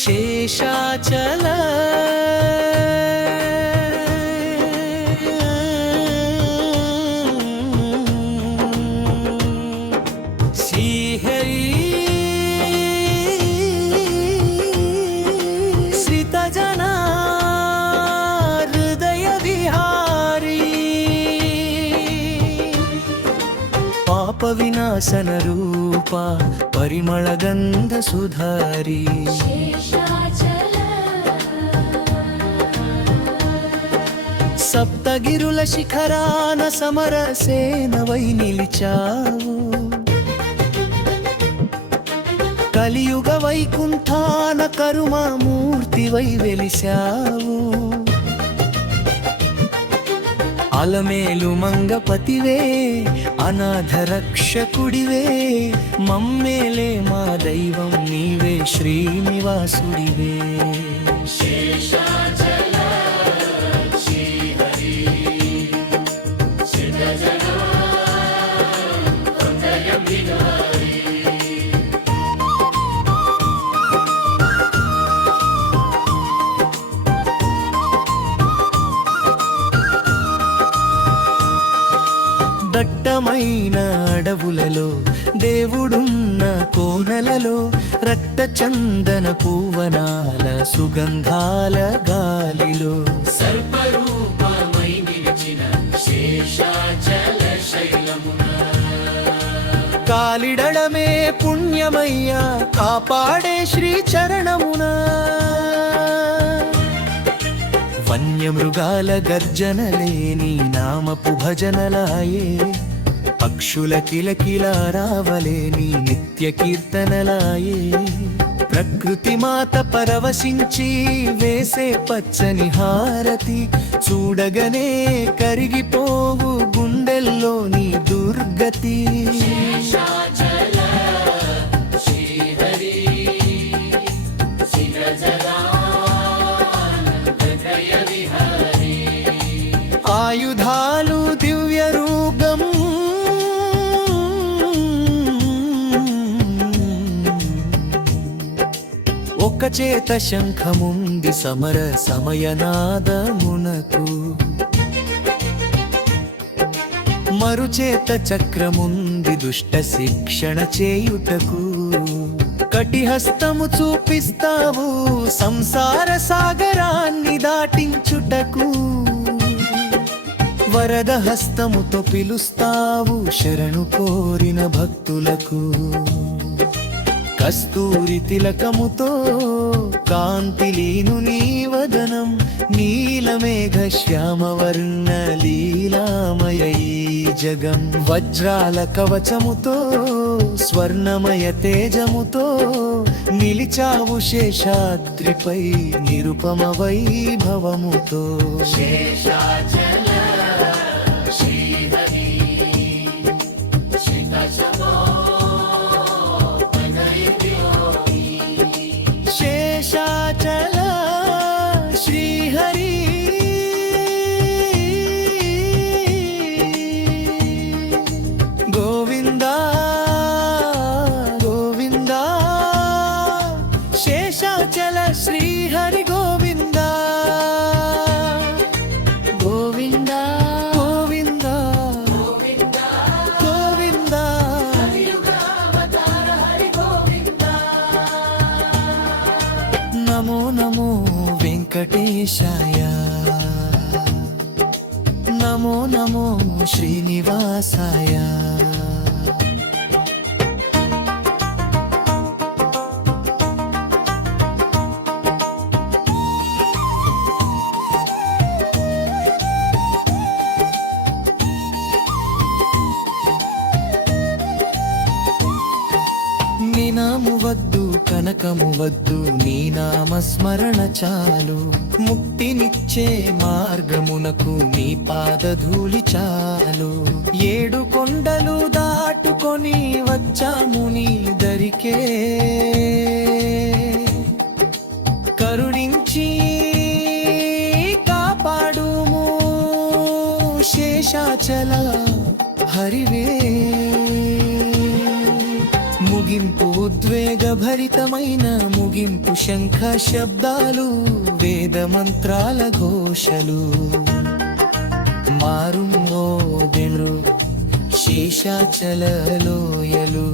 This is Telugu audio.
శేషాచల శ్రీహరి శ్రితజనా హృదయ విహారీ పాప వినాశన రూప పరిమళ గంధ సుధారీ సప్తగిరుల శిఖరాన సమర సేనవై నిలిచావు కలియుగ వైకుంఠాన కరుణామూర్తివై వెలిశావు అలమేలు మంగపతివే అనాథ రక్షకుడివే మమ్మేలే మా దైవం నీవే శ్రీనివాసుడివే దట్టమైన అడవులలో దేవుడున్న కోనలలో రక్త చందన పూవనాల సుగంధాల గాలిలో సర్పరూపమై నిలిచిన శేషాచల శైలమున కాలిడడమే పుణ్యమయ్యా కాపాడే శ్రీ చరణమున వన్యమృగాల గర్జనలేని నామపు భజనలాయే పక్షుల కిలకిలారావలేని నిత్య కీర్తనలాయే ప్రకృతి మాత పరవశించి వేసే పచ్చని హారతి చూడగనే కరిగిపోవు గుండెల్లోని దుర్గతి ఆయుధాలు దివ్య రూపం ఒక చేత శంఖముంది సమర సమయనాదమునకు మరుచేత చక్రముంది దుష్ట శిక్షణ చేయుటకు కటిహస్తము చూపిస్తావు సంసార సాగరాన్ని దాటించుటకు వరద హస్తముతో పిలుస్తావు శరణు కోరిన భక్తులకు కస్తూరి తిలకముతో కాంతిలీను నీ వదనం నీలమేఘ శ్యామవర్ణ లీలామయ ఈ జగం వజ్రాల కవచముతో స్వర్ణమయ తేజముతో నిలిచావు శేషాద్రిపై నిరుపమ వైభవముతో శేషాచల శేషాచల శ్రీహరి గోవింద గోవింద శేషాచల శ్రీహరి గోవింద గోవింద గోవింద గోవింద నమో నమో వెంకటేశాయ నమో నమో శ్రీనివాసాయ నినాము వద్దు కనకము వద్దు నీ నామస్మరణ చాలు ముక్తినిచ్చే మార్గమునకు నీ పాదధూళి చాలు ఏడు కొండలు దాటుకొని వచ్చాము నీ దరికే కరుణించి కాపాడుము శేషాచల హరివే ముగింపు ఉద్వేగభరితమైన ముగింపు శంఖ శబ్దాలు వేద మంత్రాల ఘోషలు మారుమోదెను శేషాచల లోయలు